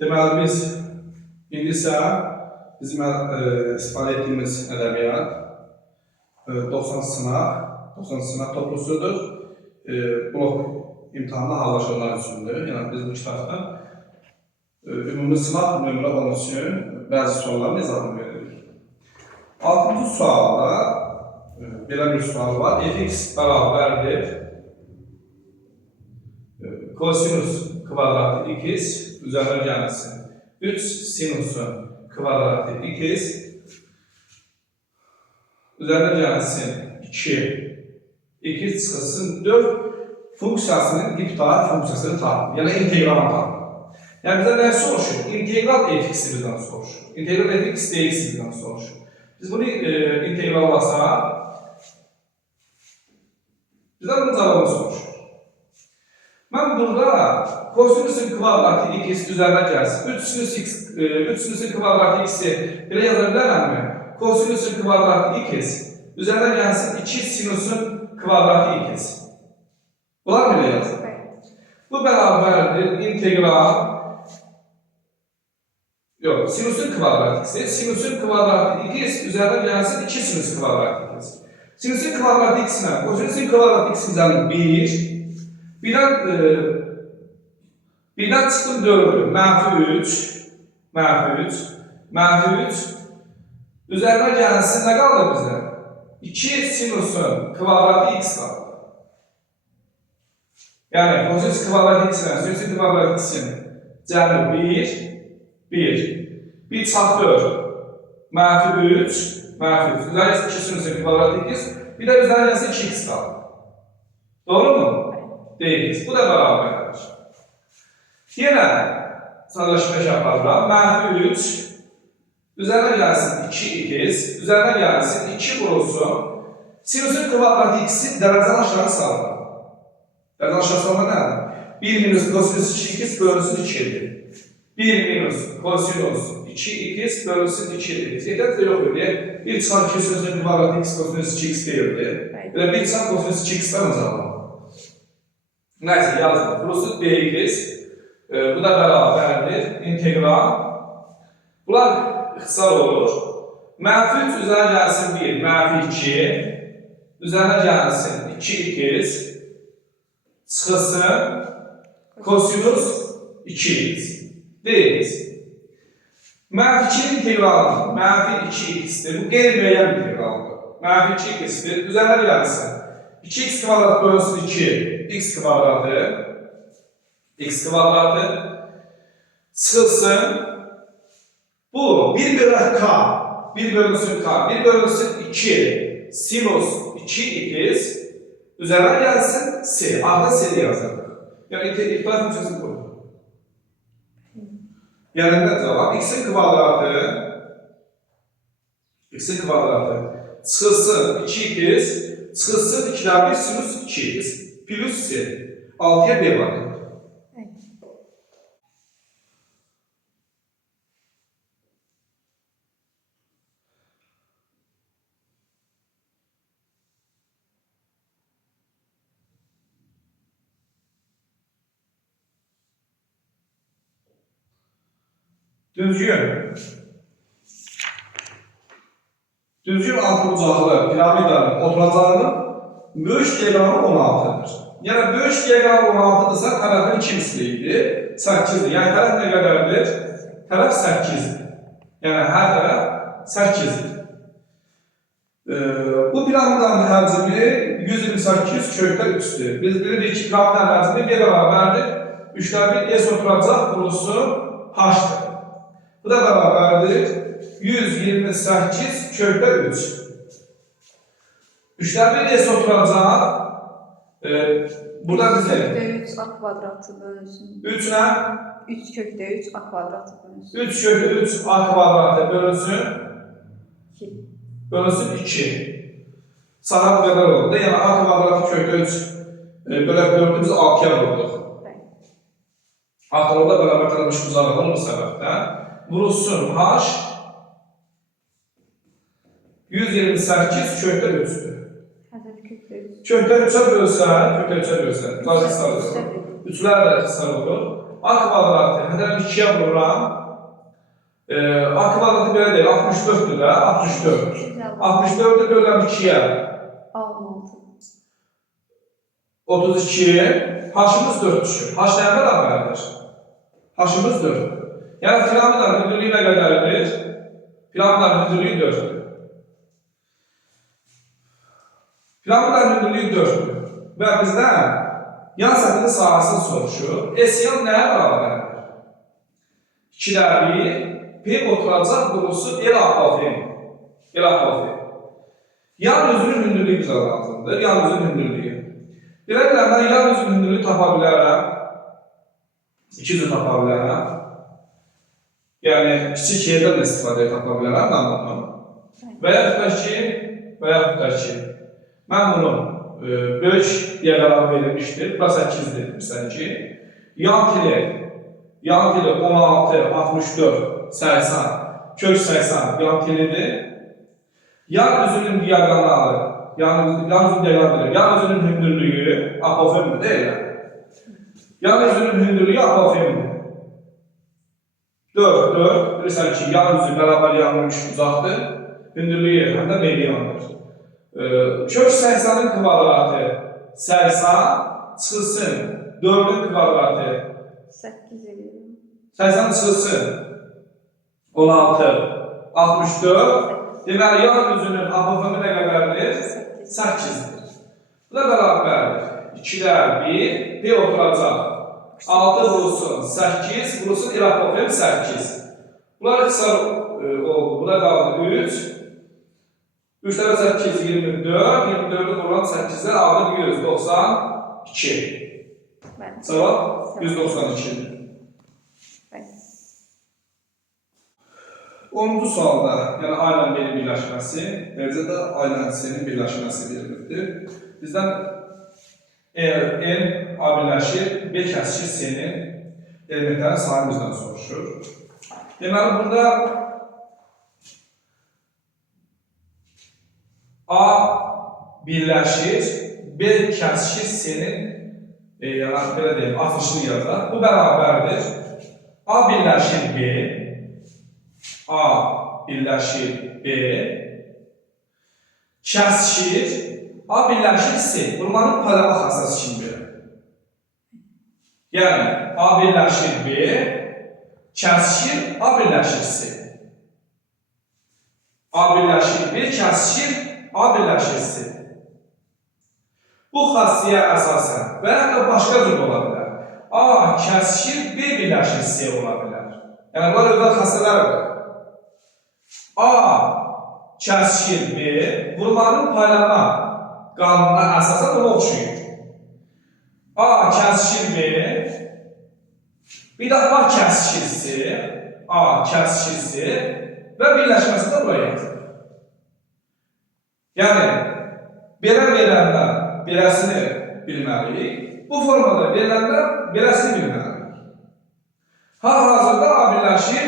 Deməli, biz indi isə bizim istifadə etdiyimiz ədəbiyyat 90 sınaq toplusudur. Blok imtahanına hazırlanan üçündür. Yəni, biz bu kitabdan ümumi sınaq nömrə 10 üçün bəzi sualların izahını veririk. 6-cı sualda belə bir sual var. Fx bərabərdir kosinus kvadratı x üzərinə gəlsin 3 sinusun kvadratı x üzərinə gəlsin 2 çıxılsın 4 funksiyasının diptahı funksiyasını tapın. Yəni integralını tapın. Yəni bizə nə soruşur? İntegral fx-i bizdən soruşur. İntegral fx dx-i bizdən soruşur. Biz bunu integrallasa bizdən bunun cavabını soruşur. Mən burada kosinusun kvadratı x üzərinə gəlsin. 3 sinusun kvadratı x-i belə yaza bilərəmmi? Kosinusun kvadratı x üzərinə gəlsin 2 sinusun kvadratı x. Bunlar belə yazır. Bu bərabərdir integral sinusun kvadratı x. Sinusun kvadratı x üzərinə gəlsin 2 sinus kvadratı x. Sinusun kvadratı x ilə kosinusun kvadratı x üzərinə 1. Birdən çıxdım 4'ü. Mənfi 3. Üzərinə gəlsin nə qaldı bizə? 2 sinusun kvadratı x qaldı. Yəni, kosinus kvadratı x ilə sinusun kvadratı x-in cəmi 1. 1 çarpı 4. Mənfi 3. Üzərinə 2 sinusun kvadratı x. Bir də üzərinə gəlsin 2x qaldı. Doğru mu? Deyil. Bu da bərabərdir. Yenə sadələşmə yaparlar. Mənfi 3. Üzərinə gəlsin 2x. Üzərinə gəlsin 2 vurulsun. Sinusun kvadratı x-i dərəcəni aşağı salır. Dərəcəni aşağı salma nədir? 1 minus kosinus 2x bölünsün 2'dir. 1 minus kosinus 2x bölünsün 2'dir. Ehtiyatda yox öyle. 1 çarpı 2 sinusun kvadratı x kosinus 2x deyildi. Ve 1 çarpı kosinus 2x'dən uzaqlar. Neyse yazdım. Burası dx. Bu da bərabərdir. İntegral. Bunlar ixtisar olur. Mənfi 3 üzərinə gəlsin 1. Mənfi 2. Üzərinə gəlsin 2x. Çıxılsın. Kosinus 2x. Dx. Mənfi 2'nin integralını. Mənfi 2x'dir. Bu qeyri-müəyyən integraldır. Mənfi 2x'dir. Üzərinə gəlsin. 2x kvadrat bölünsün 2. X kvadratı çıxılsın. Bu 1 bölü k. 1 bölünsün k. 1 bölünsün 2. Sinus 2x üzərinə gəlsin s. Arada s'ni yazılır. Yəni itibar funksiyasını qoyur. Yəni nə cavab? X'in kvadratı çıxılsın 2x çıxılsın 2'den 1 sinus 2x plus s 6'ya b var. Düzgün altıbucaqlı piramidanın oturacağının böyük diagonali 16'dır. Yəni, böyük diagonali 16'dırsa tərəfin 2 misliydi, 8'dir. Yəni, tərəf nə qədərdir? Tərəf 8'dir. Yəni, hər tərəf 8'dir. Bu piramidanın həcmi 128 kökdə 3'dür. Biz bilirik ki, piramidanın həcmi bir bərabərdir. 3'dən 1 s oturacaq vurusu h-dır. Bu da bərabərdir 128 kökdə 3. 3'dən 1 s oturacaq. Burada bizə 3 a kvadratı bölünsün. 3 nə? 3 kökdə 3 a kvadratı bölünsün. 3 kökdə 3 a kvadratı bölünsün. 2. Bölünsün 2. Sana bu qədər oldu. Yəni a kvadratı kökdə 3 bölək 4'ü biz 6'ya vurduq. Axırda bərabər tərəmiş uzanılır bu səbəbdən. Vurulsun h 128 kökdə 3'dür. Kökdə 3'ə bölsən, Üçlər də ixtisar olur. A kvadratı, hədərəm 2-yə vururam. A kvadratı belə deyil, 64-dür də, 64. 64-dür, bölürəm 2-yə. 32, haşımız 4 düşür. Haş nəyə bərabərdir? Haşımız 4. Yəni piramidanın hündürlüyü nə qədərdir? Piramidanın hündürlüyü 4-dür. Piramidanın hündürlüyü 4-dür. Və bizdən yan səthinin sahəsini soruşur. S-yan nəyə bərabərdir? 2-1, P oturacaq qurusu L apofem. L apofem. Yan üzünün hündürlüyü bizə lazımdır. Yan üzünün hündürlüyü. Belə biləm, mən yan üzünün hündürlüyü tapa bilərəm. 2 cür tapa bilərəm. Yəni, kiçik yerdən də istifadə tapa bilərəm, mən bunu. Və yaxud da ki, mən bunu böyük diaqram verilmişdir. Bura 8-dir, bilirsən ki. Yan tili 16, 64, 80, kök 80 yan tilidir. Yan üzünün diaqramları, yan üzünün hündürlüyü apofemdir, deyil mi? Yan üzünün hündürlüyü apofemdir. 4, bilirsən ki, yan üzü bərabər yanın 3 uzaqdır. Hündürlüyü həm də mediandır. Kök 80-in kvadratı 80 çıxılsın 4-ün kvadratı 8 edir. 80 çıxılsın 16, 64. Deməli, yan üzünün apofemi nə qədərdir? 8-dir. Bu da bərabərdir. 2-1, P oturacaq. 6 vurulsun 8, vurulsun L apofem 8. Bunlar qısa oldu. Buna qaldı 3. 3 dəfə 8, 24. 24-ü vurulan 8-dən aldı 192. Cavab 192-dir. 10-cu sualda, yəni A ilə B-nin birləşməsi, eləcə də A ilə C-nin birləşməsi verilmişdir. Bizdən N A birləşir, B kəsişir C-nin elementlərin sayını bizdən soruşur. Deməli, burada A birləşir, B kəsişir C-nin, yəni belə deyim, atışını yazar. Bu bərabərdir. A birləşir B, A birləşir B, kəsişir, A birləşir C. Vurmanın paralel xassası kimi verir. Yəni, A birləşir B, kəsişir, A birləşir C. A birləşir B, kəsişir, A birləşir C. Bu xassiyyə əsasən və ya da başqa cür ola bilər. A kəsişir, B birləşir C ola bilər. Yəni, bunlar özəl xassiyələrdir. A kəsişir B, vurmanın paylama qanununa əsasən ona oxşuyur. A kəsişir B, bir də A kəsişir C, A kəsişir C və birləşməsi də buraya yazılır. Yəni, belə verəndə beləsini bilməliyik, bu formada veriləndə beləsini bilməliyik. Hal-hazırda A birləşir,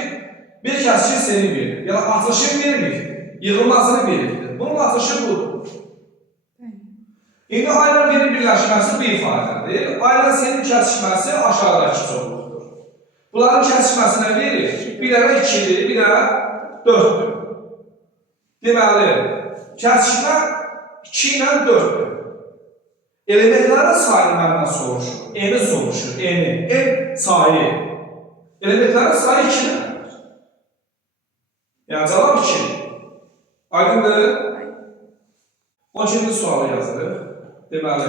bir kəsişir C-ni verir. Yəni, atışın vermir, yığılmasını verirdir. Bunun atışı budur. İndi A ilə B-nin birləşməsi bu ifadədir. A ilə C-nin kəsişməsi aşağıdakı çoxluqdur. Bunların kəsişməsi nə verir? Bir dənə 2-dir, bir dənə 4-dür. Deməli, kəsişmə 2 ilə 4-dür. Elementlərin sayını məndən soruşur. N-i soruşur, N-i. N sayı. Elementlərin sayı 2-dir. Yəni, cavab 2. Aydındır? 12-ci sualı yazılır. Deməli,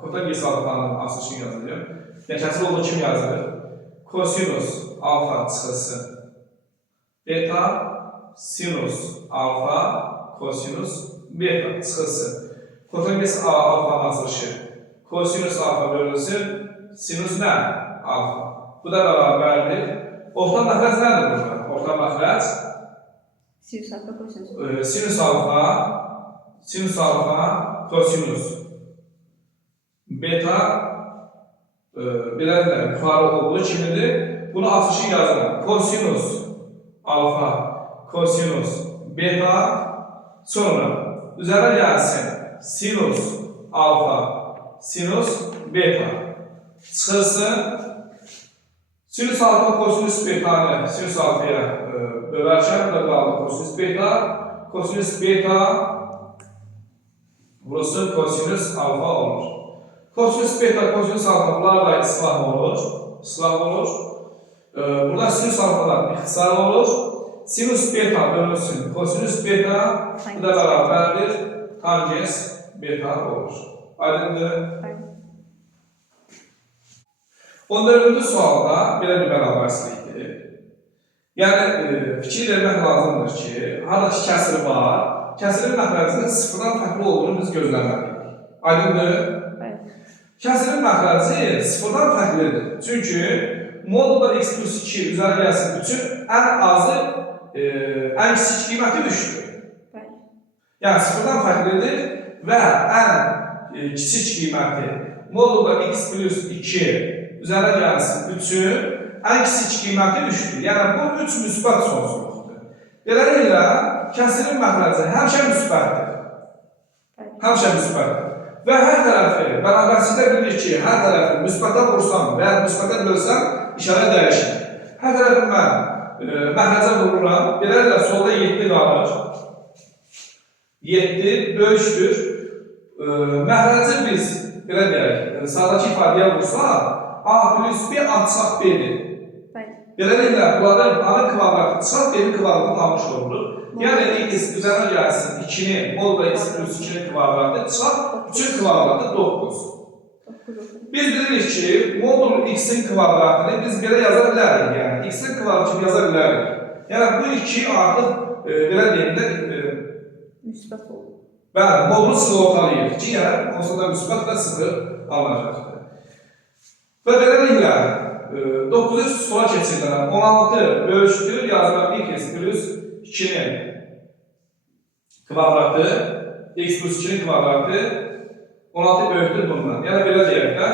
kotan qesalfanın açılışını yazılır. Yəni, kəsir olduğu kim yazılır? Kosinus alfa çıxılsın. Beta, sinus alfa, kosinus, beta çıxılsın. Kotan qesalfanın açılışı. Kosinus alfa bölünsün, sinus nə? Alfa. Bu da bərabərdir. Orta məxrəc nədir burada? Orta məxrəc? Sinus alfa, kosinus. Sinus alfa, kosinus. Beta, belədir, yuxarı olduğu kimidir. Bunu açışı yazıram. Kosinus alfa, kosinus, beta, sonra üzərə gəlsin. Sinus alfa, sinus, beta. Çıxılsın. Sinüs alfa kosinüs betanı sinüs alfaya bölərkən burada qaldı kosinüs beta. Kosinüs beta burası kosinüs alfa olur. Kosinüs beta, kosinüs alfa bunlar da islah olur. İslah olur. Burada sinüs alfalar ixtisar olur. Sinüs beta bölünsün. Kosinüs beta bu da beraberdir. Tangens beta olur. Aydındır. Aynen. 14-cü sualda belə bir bərabərsizlikdir. Yəni, fikir vermək lazımdır ki, harada ki, kəsir var, kəsirin məxrəcinin sıfırdan fərqli olduğunu biz gözləməliyik. Aydındır. Kəsirin məxrəci sıfırdan fərqlidir. Çünki modulda x plus 2 üzərə gəlsin üçün ən azı, ən kiçik qiyməti 3-dür. Yəni, sıfırdan fərqlidir və ən kiçik qiyməti modulda x plus 2 üzərə gəlsin üçün ən kiçik qiyməti 3-dür. Yəni, bu 3 müsbət sonsuzluqdur. Beləliklə, kəsirin məxrəci həmişə müsbətdir. Həmişə müsbətdir. Və hər tərəfi bərabərsizdə bilir ki, hər tərəfi müsbətə vursam və ya müsbətə bölsəm, işarə dəyişir. Hər tərəfi mən məxrəcə vururam, beləliklə solda 7 qalır. 7 böyükdür. Məxrəci biz, belə deyək, sağdakı ifadəyə vursaq, A plus B açsaq B-dir. Beləliklə, bunların A-nın kvadratı çıxaq, B-nin kvadratını almış oluruq. Yəni, x üzərə gəlsin 2-nin, modda x plus 2-nin kvadratı çıxaq, 3-ün kvadratı 9. Biz bilirik ki, modul x-in kvadratını biz belə yaza bilərik. Yəni, x-in kvadratını yaza bilərik. Yəni, bu 2 artıq, belə deyim də, müsbət olur. Bəli, modulu sıfır ortalayır ki, yəni, onsuz da müsbət və sıfır alınacaqdır. Və beləliklə, 9-cu suala keçirdən 16 böyükdür, yazılan 1x plus 2-nin kvadratı, x plus 2-nin kvadratı 16 böyükdür bundan. Yəni, belə deyək də,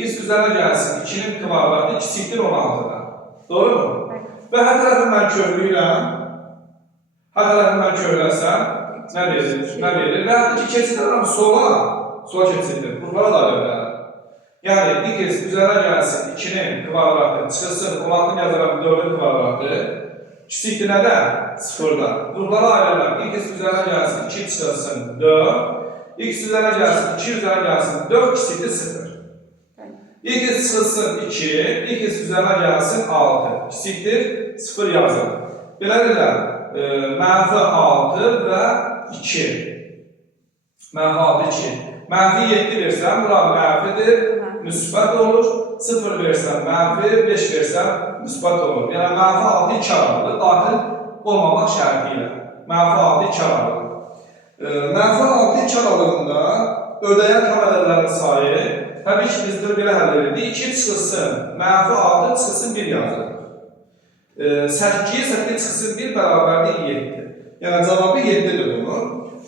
x üzərə gəlsin 2-nin kvadratı kiçikdir 16-dan. Doğru mu? Və hər tərəfi mən köhlüyəm, hər tərəfi mən köhləsəm, nə verir? Nə verir? Və hətta ki, keçirdən sola keçirdir. Bunlara da öyrənir. Yəni, x üzərə gəlsin 2-nin kvadratı, çıxılsın 16-ın yazaran 4-ün kvadratı, kiçikdir nədən? 0-dan. Bunlara ayrılar. X üzərə gəlsin 2 çıxılsın 4, x üzərə gəlsin 2 üzərə gəlsin 4, kiçikdir 0. X çıxılsın 2, x üzərə gəlsin 6, kiçikdir 0 yazılır. Beləliklə, mənfi 6 və 2. Mənfi 6, 2. Mənfi 7 versəm, bura mənfidir, müsbət olur. 0 versəm, mənfi 5 versəm, müsbət olur. Yəni, mənfi 6 2 aralıdır, daxil olmamaq şərti ilə. Mənfi 6 2 aralıdır. Mənfi 6 2 aralığında ödəyən tam ədədlərin sayı, təbii ki, bizdir belə həll edirdik. 2 çıxılsın, mənfi 6 çıxılsın 1 yazılır. 8-yə 8 çıxılsın 1 bərabərdir 7. Yəni, cavabı 7-dir bunun.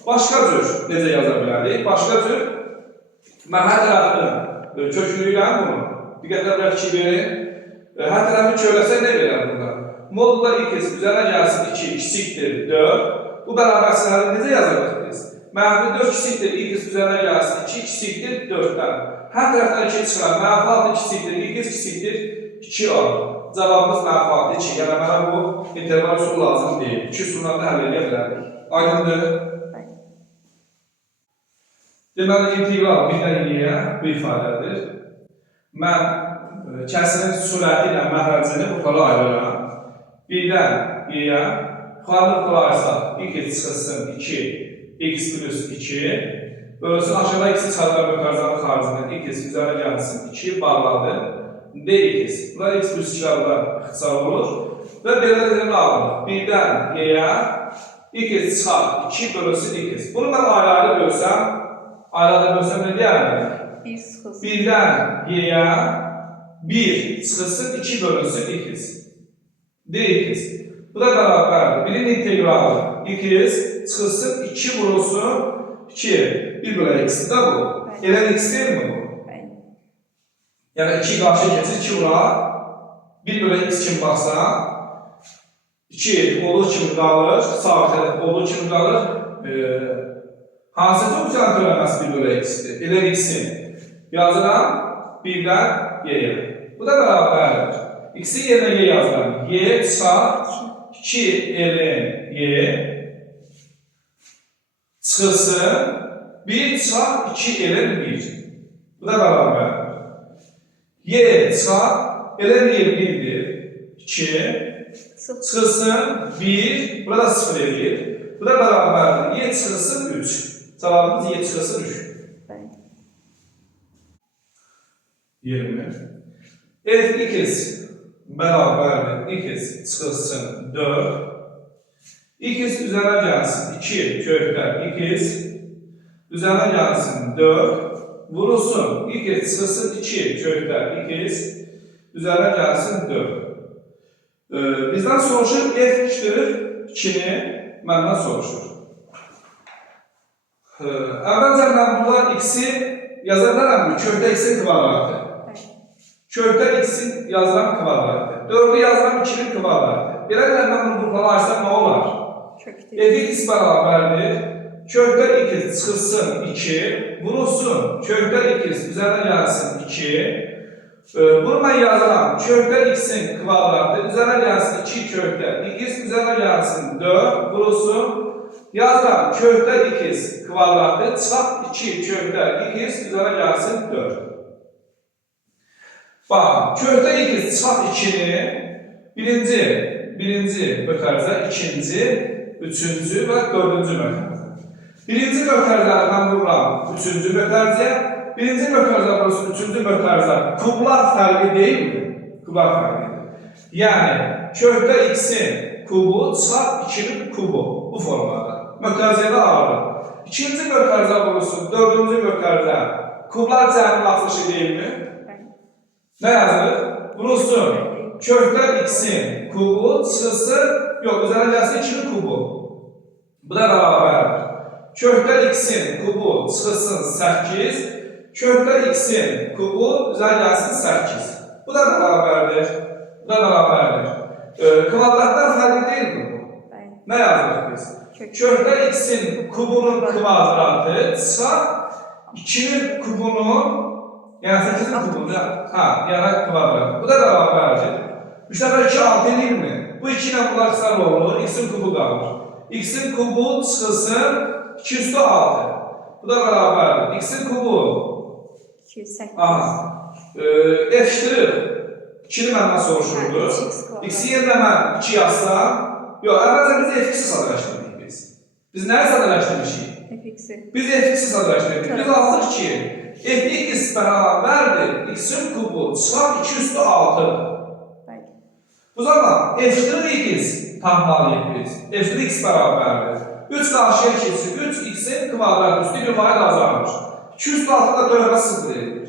Başqa cür necə yaza bilərik? Başqa cür, mən hər tərəfini köklüyüləm bunu. Diqqətlə bir fikir verin. Hər tərəfi köhləsə nə verər burada? Modulda x üzərə gəlsin 2, kiçikdir 4. Bu bərabərsizləri necə yazırıq biz? Mənfi 4 kiçikdir, x üzərə gəlsin 2, kiçikdir 4-dən. Hər tərəfdən 2 çıxar, mənfi 6 kiçikdir, x kiçikdir 2 olur. Cavabımız mənfi 6, 2. Yəni, mənə bu interval üsul lazım deyil. 2 üsullarda həll edə bilərik. Aydındır. Deməli, integral 1-dən y-yə bu ifadədir. Mən kəsirin sürəti ilə məxrəcini buxara ayırıram. 1-dən y-yə, yuxarını buxara ayırsaq, x çıxılsın 2, x plus 2. Bölünsün aşağıda x-i çarpıdan mötərizanın xaricində x üzərə gəlsin 2 bağladı. dx. Bunlar x plus 2-lərdə ixtisar olur. Və belə dediyini alırıq. 1-dən y-yə, x çıxar 2 bölünsün x. Bunu mən ayrı-ayrı bölsəm, ayrıda bölsəm nə deyərik? 1-dən y-yə 1 çıxılsın 2 bölünsün x. dx. Bu da bərabərdir. Birin integralı. x çıxılsın 2 vurulsun 2. 1 bölü x-dir də bu. Elən x deyil mi bu? Yəni 2 qarşıya keçir 2 vura. 1 bölü x kimi baxsa 2 olduğu kimi qalır. Sabit olduğu kimi qalır. Hansı funksiyanın törənməsi 1 bölü x-dir? Elən x-in yazıram 1-dən y-yə. Bu da bərabərdir. X-in yerinə y yazıram. Y çıxar 2 ln y çıxılsın 1 çıxar 2 ln 1. Bu da bərabər. Y çıxar ln y 1'dir. 2 çıxılsın 1. Burada 0 edir. Bu da bərabərdir. Y çıxılsın 3. Cavabımız y çıxılsın 3. 20. F2 bərabərdir. X çıxılsın 4. X üzərinə gəlsin 2 kökdən X. Üzərinə gəlsin 4. Vurulsun. X çıxılsın 2 kökdən X. Üzərinə gəlsin 4. Bizdən soruşur F küçülür 2'ni məndən soruşur. Əvvəlcə mən burada X'i yazarlarım kökdə X'in kvadratı. Kökdə X'in yazılan kvadratı. 4'ü yazılan 2'nin kvadratı. Belə qədər mən bunu burqalarsam nə olar? Fx bərabərdir. Kökdə X çıxılsın 2. Vurulsun. Kökdə X üzərinə gəlsin 2. Bunu mən yazıram. Kökdə X'in kvadratı. Üzərinə gəlsin 2 kökdə. X üzərinə gəlsin 4. Vurulsun. Yazıram. Kökdə X kvadratı. Çap 2 kökdə X üzərinə gəlsin 4. Bax, kökdə X çap 2'ni birinci mötərizə, ikinci, üçüncü və dördüncü mötərizə. Birinci mötərizədən vururam üçüncü mötərizəyə. Birinci mötərizə vurusun üçüncü mötərizə. Kublar fərqi deyil mi? Kublar fərqidir. Yəni, kökdə X'in kubu çap 2'nin kubu. Bu formada. Mötərizədə alırım. İkinci mötərizə vurusun dördüncü mötərizə. Kublar cəmli açılışı deyil mi? Nə yazılır? Vurulsun. Kökdə X'in kubu çıxılsın, yox, üzərinə gəlsin 2'nin kubu. Bu da bərabərdir. Kökdə X'in kubu çıxılsın 8. Kökdə X'in kubu üzərinə gəlsin 8. Bu da bərabərdir. Bu da bərabərdir. Kvadratlar fərqli deyil mi bu? Nə yazılır biz? Kökdə X'in kubunun kvadratı çıxar 2'nin kubunun yani 8'in kubunu, yani kvadrat. Bu da bərabərdir. 3 dəfə 2 6 edir mi? Bu 2 ilə bunlar qısar olur, X'in kubu qalır. X'in kubu çıxılsın 2 üstü 6. Bu da bərabərdir. X'in kubu 208. F''dir. 2'ni məndən soruşurdu. X'in yerində mən 2 yazsam, yox, əvvəlcə biz F2'si sadələşdirdik biz. Biz nəyi sadələşdirmişik? F2'si. Biz F2'si sadələşdirdik. Biz aldıq ki, Fx bərabərdir. X'in kubu çıxar 2 üstü 6. Bu zaman F'(x) tapmalıyıq biz. F'(x) bərabərdir. 3 qarşıya keçir. 3x'in kvadratı üstü bir vahid azalmış. 2 üstü 6'da dönəmə 0 edilir.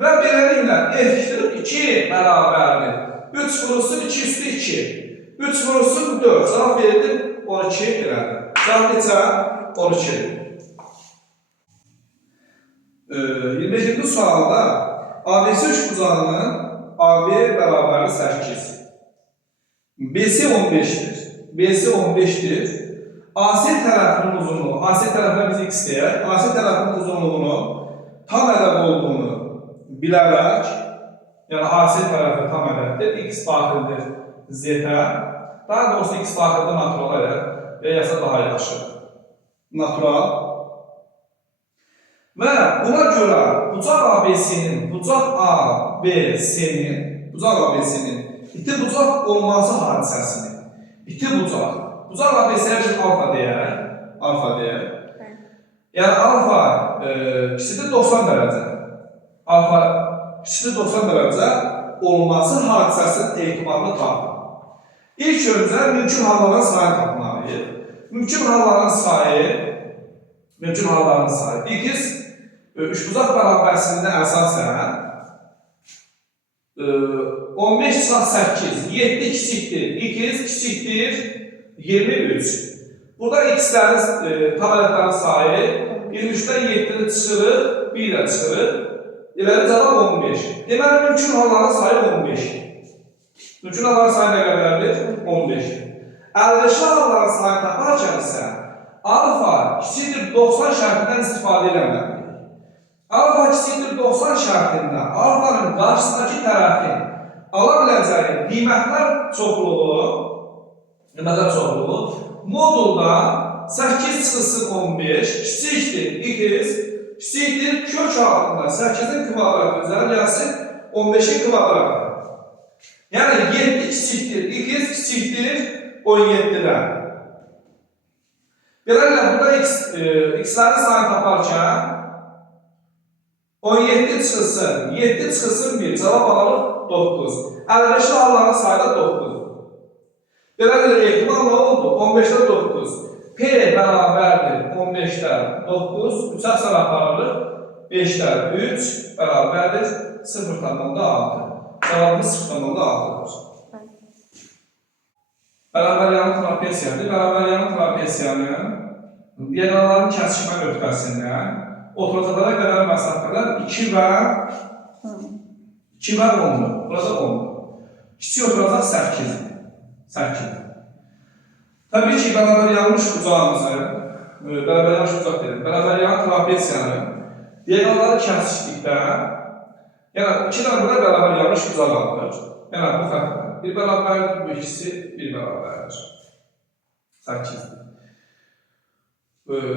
Və beləliklə F'(2) bərabərdir. 3 vurulsun 2 üstü 2. 3 vurulsun 4. Cavab verildi 12 elədi. Cavab neçə? 12. 25-ci sualda ABC üçbucağının AB bərabərli 8. BC 15'dir. BC 15'dir. AC tərəfinin uzunluğu, AC tərəfinə biz x deyək, AC tərəfinin uzunluğunu tam ədəb olduğunu bilərək, yəni AC tərəfi tam ədəbdir, x daxildir z-ə, daha doğrusu x daxildir natural ədəb və yasa daha yaxşı. Natural. Və buna görə bucaq ABC-nin, bucaq ABC-nin, bucaq ABC-nin iti bucaq olması hadisəsini, iti bucaq, bucaq ABC-yə bir alfa deyək, yəni alfa kiçikdir 90 dərəcə, alfa kiçikdir 90 dərəcə olması hadisəsinin etibarını tapın. İlk öncə mümkün halların sayını tapmalıyıq. Mümkün halların sayı. İkiz, üçbucaq bərabərsində əsasən 15-8, 7 kiçikdir, 2 kiçikdir, 23. Burada x-lərin tam ədədlərin sayı 23'dən 7'ni çıxırır, 1 ilə çıxırır. Deməli, cavab 15. Deməli, mümkün halların sayı 15. Mümkün halların sayı nə qədərdir? 15. Əlverişli halların sayı taparkən isə alfa kiçikdir 90 şərtindən istifadə eləməliyik. Alfa kiçikdir 90 şərtində alfanın qarşısındakı tərəfin ala biləcəyi qiymətlər çoxluğu modulda 8 çıxılsın 15 kiçikdir x kiçikdir kök altında 8-in kvadratı üzəriləsi 15-in kvadratı. Yəni 7 kiçikdir x kiçikdir 17-dən. Beləliklə, burada x-lərin sayını taparkən 17 çıxılsın 7 çıxılsın 1 cavab alırıq 9. Əlverişli halların sayı da 9. Beləliklə, ehtimal nə oldu? 15-də 9. P bərabərdir 15-dən 9. 3-ə sarı aparırıq. 5-dən 3 bərabərdir 0,6. Cavabımız 0,6-dır. Bərabəryanın trapesiyadır. Bərabəryanın trapesiyanın diaqonalların kəsişmə nöqtəsindən oturacaqlara qədər məsafələr 2 və 10-dur. Burada 10-dur. Kiçik oturacaq 8-dir. Təbii ki, bərabər yanlış bucağımızı, bərabər yanlış trapesiyanın diaqonalları kəsişdikdə, yəni 2 dənə burada bərabər yanlış bucaq alınır. Yəni bu xəttdə bir bərabərdir, bu ikisi bir bərabərdir. 8-dir.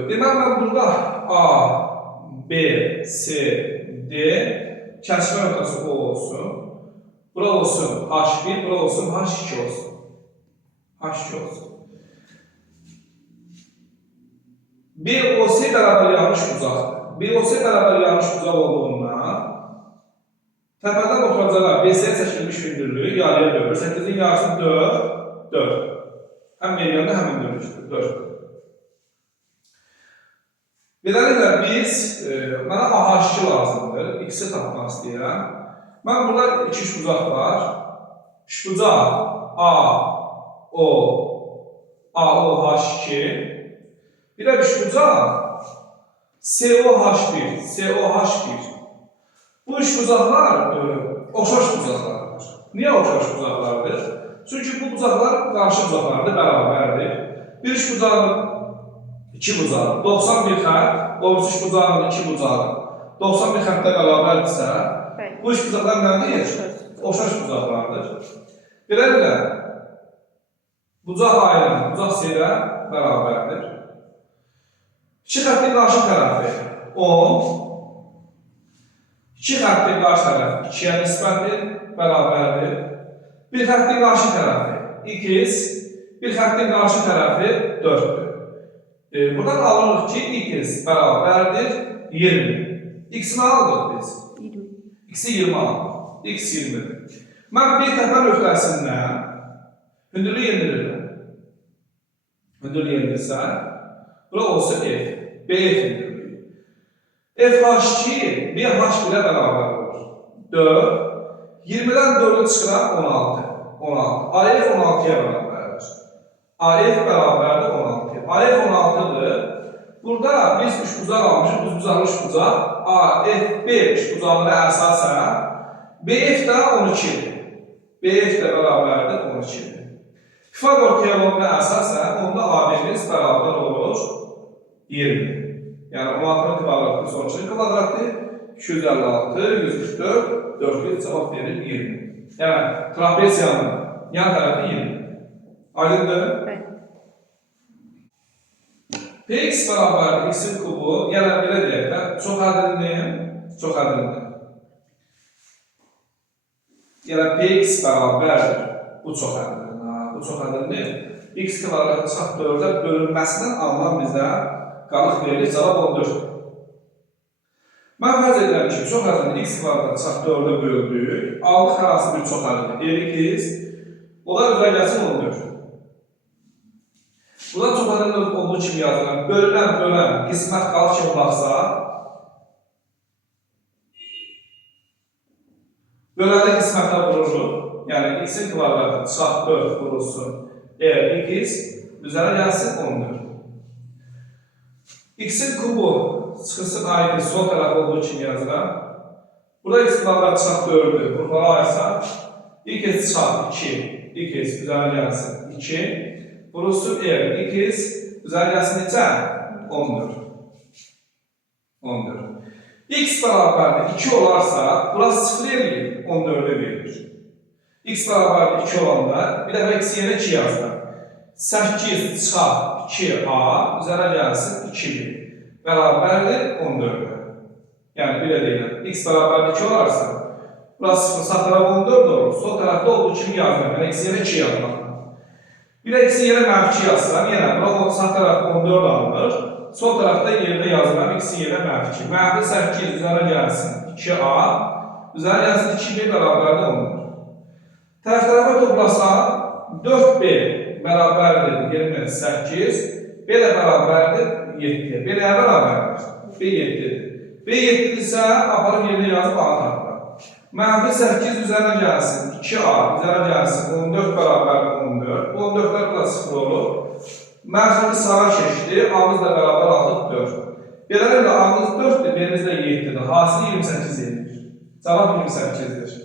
Deməli, mən burada A, B, C, D kəsişmə nöqtəsi O olsun. Bura olsun H1, bura olsun H2 olsun. H2 olsun. BOC bərabər yanlış bucaqdır. BOC bərabər yanlış bucaq olduğundan təpədən oturacaqlar BC-yə çəkilmiş hündürlüyü yarıya bölür. 8-in yarısı 4. Həm medianda, həm hündürlükdür. 4. Beləliklə, mənə AH2 lazımdır. X-i tapmaq istəyirəm. Mən burada 2 üçbucaq var. Üçbucaq AOH2. Bir də üçbucaq COH1. Bu üçbucaqlar oxşar bucaqlardır. Niyə oxşar bucaqlardır? Çünki bu bucaqlar qarşı bucaqlardır, bərabərdir. Bir üçbucağın 2 bucağı, 91 xətt, o üçbucağın 2 bucağı 91 xəttdə bərabərdirsə, bu üçbucaqlar nədir? Oxşar bucaqlardır. Beləliklə, bucaq ayının bucaq C-də bərabərdir. 2 xəttin qarşı tərəfi 10. 2 xəttin qarşı tərəfi 2-yə nisbətdir, bərabərdir. 1 xəttin qarşı tərəfi x, 1 xəttin qarşı tərəfi 4-dür. Buradan alırıq ki, x bərabərdir 20. X-i nə aldıq biz? 20. X-i 20 aldıq. X 20-dir. Mən bir təpə nöqtəsindən hündürlüyü yendirirəm. Hündürlüyü yendirsə, bura olsa F. BF hündürlüyü. FH2 BH1-ə bərabər olur. 4. 20-dən 4-ü çıxıram 16. AF 16-ya bərabərdir. AF bərabərdir 16-ya. AF 16-dır. Burada biz üçbucaq almışıq, üçbucaqlı üçbucaq. AFB üçbucağına əsasən BF də 12-dir. BF də bərabərdir 12-dir. Pifagor teoremuna əsasən onda AB-miz bərabər olur 20. Yəni 16-nın kvadratı sonuçunun kvadratı 256, 144, 400 cavab verir 20. Yəni trapesiyanın yan tərəfi 20. Aydındır? Px bərabərdir x-in kubu, yəni belə deyək də, çox ədildir. Yəni Px bərabərdir, bu çox ədildir. X kvadratı çap 4-ə bölünməsindən alınan bizə qalıq verilir, cavab 14. Mən fərz edirəm ki, çox ədildir, x kvadratı çap 4-ə böldük, aldıq arası bir çox ədildir, x, o da üzrə gəlsin 14. Buradan çox ədildir olduğu kimi yazılan, bölən, qismət qalıq kimi baxsa, böləndə qismətlə vururuq, yəni x-in kvadratı çap 4 vurulsun, x, üzərə gəlsin 14. X-in kubu çıxılsın ayı sol tərəf olduğu kimi yazıram. Burada x kvadrat çap 4-ü qruplara ayırsaq, x çap 2, x üzərə gəlsin 2, vurulsun x üzərə gəlsin necə? 14. X bərabərdir 2 olarsa, burası 0 eləyir, 14-ə verir. X bərabərdir 2 olanda, bir dəfə X yerə 2 yazdım. 8 çarp 2A üzərə gəlsin 2B. Bərabərdir 14-ə. Yəni, belə deyiləm. X bərabərdir 2 olarsa, burası 0, sağ tərəf 14 olur. Sol tərəfdə olduğu kimi yazdım. Yəni, X yerə 2 yazdım. Bir də X yerə -2 yazsam, yenə, bura sağ tərəf 14 alınır. Sol tərəfdə yerdə yazıram, X yerə -2. -8 üzərə gəlsin 2A. Üzərə gəlsin 2B bərabərdir 14. Tərəf-tərəfə toplasam, 4B bərabərdir 28, B də bərabərdir 7. B nəyə bərabərdir? B 7-dir. B 7-dirsə, aparıb yerdə yazıb A tapır. -8 üzərinə gəlsin 2A, üzərinə gəlsin 14 bərabərdir 14. Bu 14-lər burada 0 olur. Mənfilik sağa keçdi, A-mız da bərabər aldıq 4. Beləliklə, A-mız 4-dür, B-miz də 7-dir. Hasili 28 edir. Cavab 28-dir.